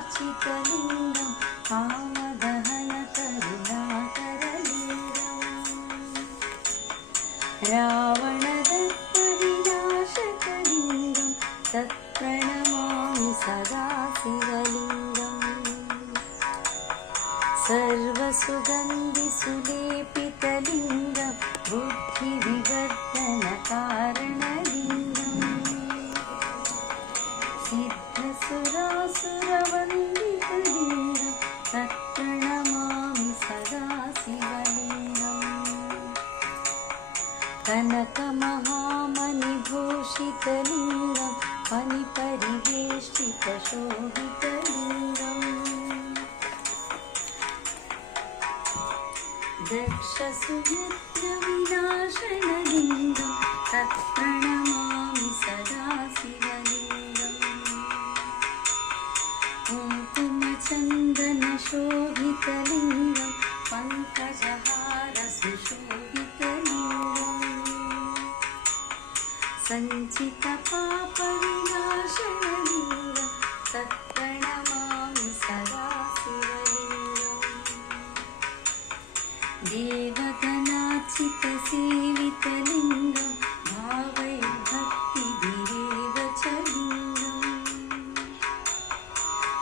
देवमुनिप्रवरार्चितलिङ्गं कामदहनकरुणाकरलिङ्गम् रावणदत्तविनाशकलिङ्गं तत्प्रणमामि सदा शिवलिङ्गम् सर्वसुगन्धिसुलेपितलिङ्गं बुद्धिविवर्धनकारणलिङ्गम् सिद्धसुरासुरवन्दितलिङ्गं तत्प्रणमामि सदा शिवलिङ्गम् कनकमहामणिभूषितलिङ्गं मणिपरिवेष्टितशोभितलिङ्गम् दक्षसुमित्रविनाशनलिङ्गं तत्प्रणमामि सदा शिवलिङ्गम् कुङ्कुमचन्दनशोभितलिङ्गं पङ्कजहारसुशोभितलिङ्गम् सञ्चितपापविनाशनलिङ्गं तत्प्रणमामि सदा शिवलिङ्गम् देवगणार्चितसेवितलिङ्गं भावये भक्तिभिरेव च लिङ्गम्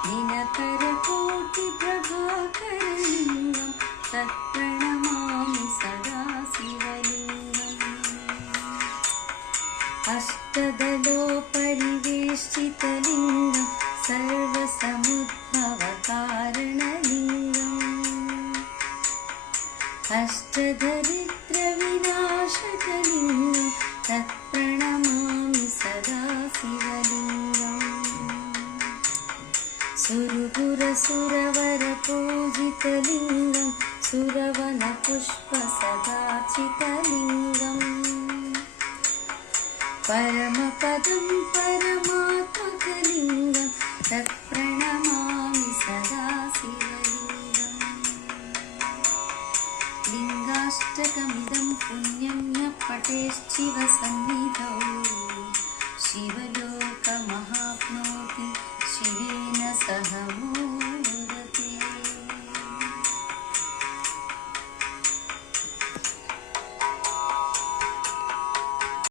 दिनकरकोटिप्रभाकरलिङ्गं तत्प्रणमामि सदा शिवलिङ्गम् अष्टदलोपरिवेष्टितलिङ्गं सर्वसमुद्भवकारणलिङ्गम् अष्टदरिद्रविनाशकलिङ्गं तत्प्रणमामि सदा शिवलिङ्गम् सुरगुरसुरवरपूजितलिङ्गं सुरवनपुष्पसदाचितलिङ्गम् परमपदं परमात्मकलिङ्गं तत्प्रणमामि